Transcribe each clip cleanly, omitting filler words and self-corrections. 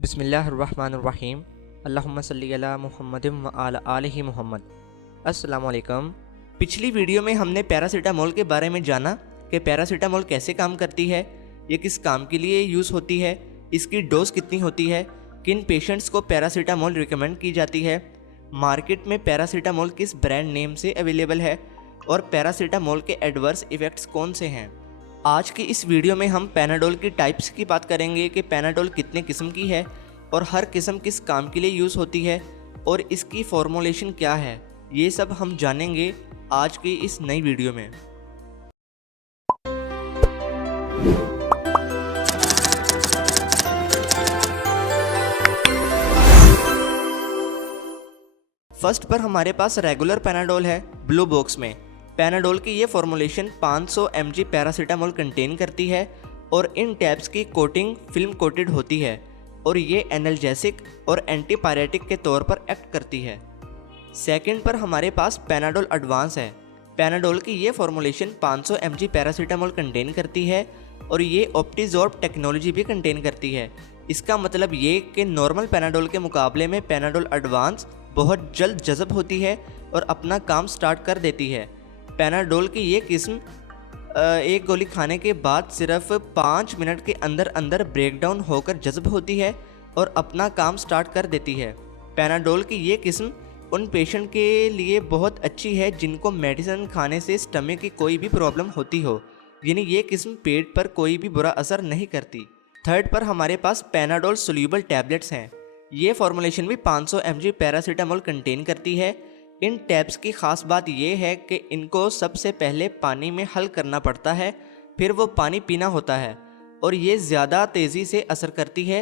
बिस्मिल्लाहिर्रहमानिर्रहीम अल्लाहुम्मा सल्ली अला मुहम्मदिम व अला आलिहि मुहम्मद। अस्सलाम वालेकुम। पिछली वीडियो में हमने पैरासीटामोल के बारे में जाना कि पैरासीटामोल कैसे काम करती है, ये किस काम के लिए यूज़ होती है, इसकी डोज कितनी होती है, किन पेशेंट्स को पैरासीटामोल रिकमेंड की जाती है, मार्केट में पैरासीटामोल किस ब्रांड नेम से अवेलेबल है और पैरासीटामोल के एडवर्स इफ़ेक्ट्स कौन से हैं। आज की इस वीडियो में हम पैनाडोल की टाइप्स की बात करेंगे कि पैनाडोल कितने किस्म की है और हर किस्म किस काम के लिए यूज़ होती है और इसकी फॉर्मूलेशन क्या है। ये सब हम जानेंगे आज की इस नई वीडियो में। फर्स्ट पर हमारे पास रेगुलर पैनाडोल है ब्लू बॉक्स में। पैनाडोल की ये फॉर्मूलेशन 500 mg पैरासीटामोल कंटेन करती है और इन टैब्स की कोटिंग फिल्म कोटेड होती है और ये एनाल्जेसिक और एंटीपायरेटिक के तौर पर एक्ट करती है। सेकंड पर हमारे पास पैनाडोल एडवांस है। पैनाडोल की ये फॉर्मूलेशन 500 mg पैरासीटामोल कंटेन करती है और ये ऑप्टिजॉर्ब टेक्नोलॉजी भी कंटेन करती है। इसका मतलब ये कि नॉर्मल पैनाडोल के मुकाबले में पैनाडोल एडवांस बहुत जल्द जज़ब होती है और अपना काम स्टार्ट कर देती है। पैनाडोल की ये किस्म एक गोली खाने के बाद सिर्फ 5 मिनट के अंदर अंदर ब्रेकडाउन होकर जज़ब होती है और अपना काम स्टार्ट कर देती है। पैनाडोल की ये किस्म उन पेशेंट के लिए बहुत अच्छी है जिनको मेडिसिन खाने से स्टमक की कोई भी प्रॉब्लम होती हो, यानी ये किस्म पेट पर कोई भी बुरा असर नहीं करती। थर्ड पर हमारे पास पैनाडोल सोल्यूबल टैबलेट्स हैं। ये फॉर्मूलेशन भी 500 mg पैरासीटामोल कंटेन करती है। इन टैब्स की ख़ास बात यह है कि इनको सबसे पहले पानी में हल करना पड़ता है, फिर वो पानी पीना होता है और ये ज़्यादा तेज़ी से असर करती है।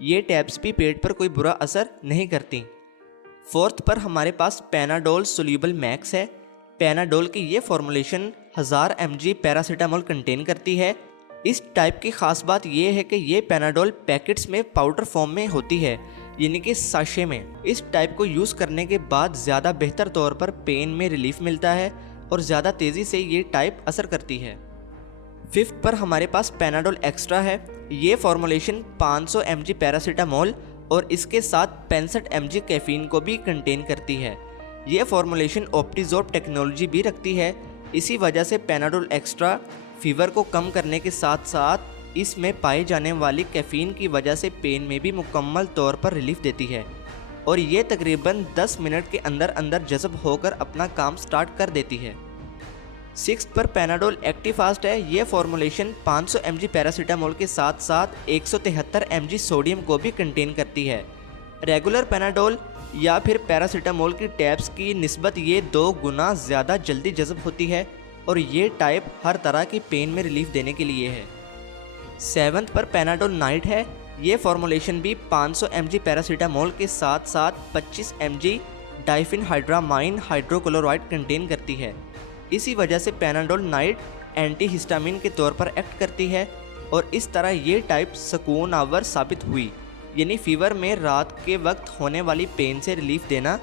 ये टैब्स भी पेट पर कोई बुरा असर नहीं करती। फोर्थ पर हमारे पास पैनाडोल सोल्यूबल मैक्स है। पैनाडोल की ये फॉर्मूलेशन 1000 mg पैरासीटामोल कंटेन करती है। इस टाइप की ख़ास बात यह है कि ये पैनाडोल पैकेट्स में पाउडर फॉर्म में होती है, यानी कि साशे में। इस टाइप को यूज़ करने के बाद ज़्यादा बेहतर तौर पर पेन में रिलीफ मिलता है और ज़्यादा तेज़ी से ये टाइप असर करती है। फिफ्थ पर हमारे पास पैनाडोल एक्स्ट्रा है। ये फॉर्मूलेशन 500 mg पैरासीटामोल और इसके साथ 65 mg कैफीन को भी कंटेन करती है। ये फॉर्मूलेशन ऑप्टिजॉर्ब टेक्नोलॉजी भी रखती है। इसी वजह से पैनाडोल एक्स्ट्रा फीवर को कम करने के साथ साथ इसमें पाए जाने वाली कैफीन की वजह से पेन में भी मुकम्मल तौर पर रिलीफ देती है और ये तकरीबन 10 मिनट के अंदर अंदर जज़ब होकर अपना काम स्टार्ट कर देती है। सिक्स्थ पर पैनाडोल एक्टिफास्ट है। ये फॉर्मूलेशन 500 mg पैरासीटामोल के साथ साथ 173 mg सोडियम को भी कंटेन करती है। रेगुलर पैनाडोल या फिर पैरासीटामोल की टैब्स की निस्बत ये 2 गुना ज़्यादा जल्दी जज़ब होती है और ये टाइप हर तरह की पेन में रिलीफ देने के लिए है। सेवंथ पर पैनाडोल नाइट है। ये फॉर्मूलेशन भी 500 mg पैरासीटामोल के साथ साथ 25 mg डाइफेनहाइड्रामाइन हाइड्रोक्लोराइड कंटेन करती है। इसी वजह से पैनाडोल नाइट एंटीहिस्टामिन के तौर पर एक्ट करती है और इस तरह ये टाइप सुकून आवर साबित हुई, यानी फ़ीवर में रात के वक्त होने वाली पेन से रिलीफ देना,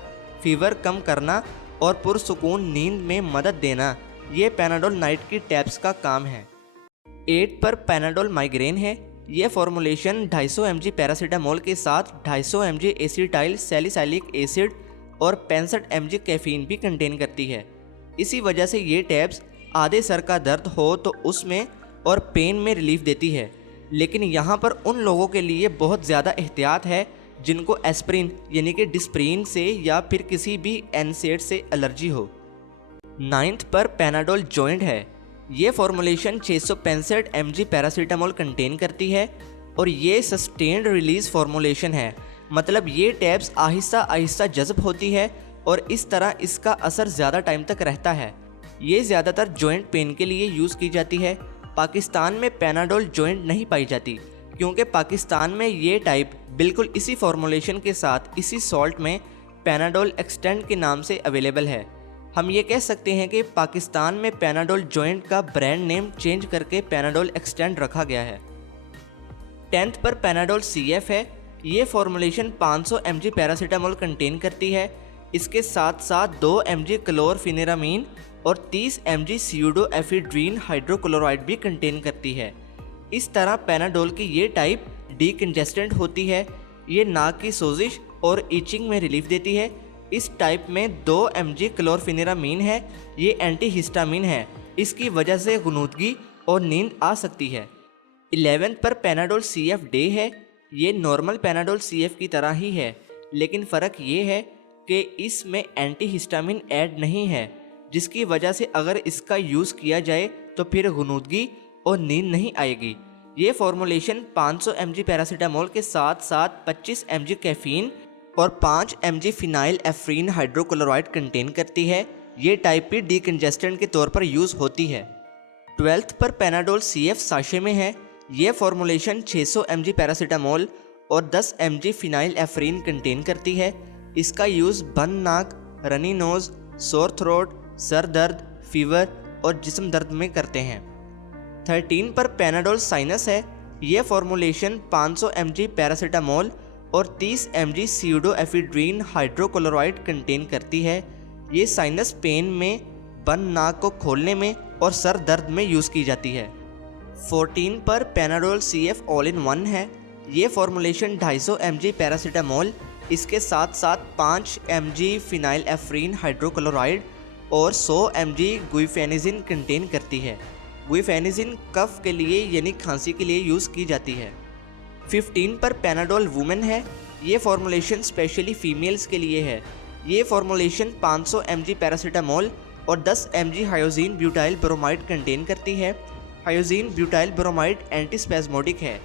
फ़ीवर कम करना और पुरसुकून नींद में मदद देना, ये पैनाडोल नाइट की टैब्स का काम है। 8 पर पैनाडोल माइग्रेन है। ये फॉर्मूलेशन 250 mg पैरासीटामोल के साथ 250 mg एसिटाइल सैलिसाइलिक एसिड और 65 mg कैफीन भी कंटेन करती है। इसी वजह से ये टैब्स आधे सर का दर्द हो तो उसमें और पेन में रिलीफ देती है। लेकिन यहाँ पर उन लोगों के लिए बहुत ज़्यादा एहतियात है जिनको एस्प्रिन यानी कि डिस्प्रिन से या फिर किसी भी एनसेड से एलर्जी हो। 9th पर पैनाडोल जॉइंट है। ये फॉर्मूलेशन 665 mg पैरासीटामोल कंटेन करती है और ये सस्टेन्ड रिलीज़ फॉर्मूलेशन है, मतलब ये टैब्स आहिस्ता आहिस्ता जज़ब होती है और इस तरह इसका असर ज़्यादा टाइम तक रहता है। ये ज़्यादातर जॉइंट पेन के लिए यूज़ की जाती है। पाकिस्तान में पैनाडोल जॉइंट नहीं पाई जाती क्योंकि पाकिस्तान में ये टाइप बिल्कुल इसी फॉर्मूलेशन के साथ इसी सॉल्ट में पैनाडोल एक्सटेंड के नाम से अवेलेबल है। हम ये कह सकते हैं कि पाकिस्तान में पैनाडोल जॉइंट का ब्रांड नेम चेंज करके पैनाडोल एक्सटेंड रखा गया है। 10th पर पैनाडोल CF है। ये फॉर्मूलेशन 500 mg पैरासीटामोल कंटेन करती है। इसके साथ साथ 2 mg क्लोरफेनिरामीन और 30 mg स्यूडोएफेड्रीन हाइड्रोक्लोराइड भी कंटेन करती है। इस तरह पैनाडोल की ये टाइप डीकंजेस्टेंट होती है, ये नाक की सोजिश और ईचिंग में रिलीफ देती है। इस टाइप में 2 mg क्लोरफेनिरामीन है। ये एंटीहिस्टामिन है, इसकी वजह से गुनूदगी और नींद आ सकती है। 11 पर पैनाडोल CF डे है। ये नॉर्मल पैनाडोल CF की तरह ही है, लेकिन फ़र्क ये है कि इसमें एंटीहिस्टामिन ऐड नहीं है, जिसकी वजह से अगर इसका यूज़ किया जाए तो फिर गुनूदगी और नींद नहीं आएगी। ये फॉर्मुलेशन 500 mg पैरासीटामोल के साथ साथ 25 mg कैफीन और 5 mg फिनाइल एफ्रीन हाइड्रोक्लोराइड कंटेन करती है। ये टाइप पी डीकंजेस्टेंट के तौर पर यूज़ होती है। 12 पर पैनाडोल CF साशे में है। ये फॉर्मुलेशन 600 mg पैरासीटामोल और 10 mg फिनाइल एफ्रीन कंटेन करती है। इसका यूज़ बंद नाक, रनी नोज़, सोर थ्रोट, सर दर्द, फीवर और जिस्म दर्द में करते हैं। 13 पर पैनाडोल साइनस है। ये फॉर्मुलेशन 500 mg पैरासीटामोल और 30 mg सीडोएफिड्रीन हाइड्रोक्लोराइड कंटेन करती है। ये साइनस पेन में, बंद नाक को खोलने में और सर दर्द में यूज़ की जाती है। 14 पर Panadol CF all in one है। ये फॉर्मुलेशन 250 mg पैरासीटामोल, इसके साथ साथ 5 mg फिनाइल एफ्रीन हाइड्रोक्लोराइड और 100 mg गुइफेनिजिन कंटेन करती है। गुइफेनिजिन कफ के लिए यानी खांसी के लिए यूज़ की जाती है। 15 पर पैनाडोल वुमेन है। ये फॉर्मुलेशन स्पेशली फीमेल्स के लिए है। ये फॉर्मुलेशन 500 mg पैरासीटामोल और 10 mg हायोजीन ब्यूटाइल ब्रोमाइड कंटेन करती है। हायोजीन ब्यूटाइल ब्रोमाइड एंटीस्पेस्मोडिक है।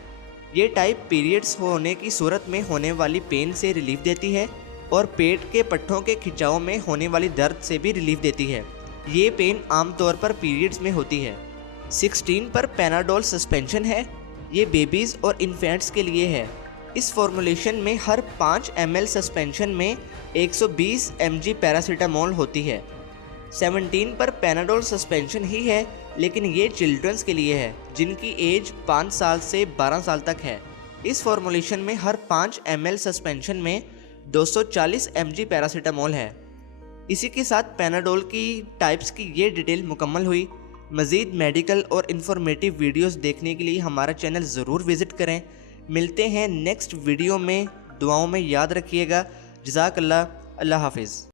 ये टाइप पीरियड्स होने की सूरत में होने वाली पेन से रिलीफ देती है और पेट के पट्टों के खिंचाव में होने वाली दर्द से भी रिलीफ देती है। ये पेन आमतौर पर पीरियड्स में होती है। 16 पर पैनाडोल सस्पेंशन है। ये बेबीज़ और इन्फेंट्स के लिए है। इस फॉर्मुलेशन में हर 5 ml सस्पेंशन में 120 mg पैरासीटामोल होती है। 17 पर पैनाडोल सस्पेंशन ही है, लेकिन ये चिल्ड्रंस के लिए है जिनकी एज 5 साल से 12 साल तक है। इस फॉर्मुलेशन में हर 5 ml सस्पेंशन में 240 mg पैरासीटामोल है। इसी के साथ पैनाडोल की टाइप्स की ये डिटेल मुकम्मल हुई। मज़ीद मेडिकल और इन्फॉर्मेटिव वीडियोस देखने के लिए हमारा चैनल ज़रूर विज़िट करें। मिलते हैं नेक्स्ट वीडियो में। दुआओं में याद रखिएगा। जज़ाकल्लाह। अल्लाह हाफिज़।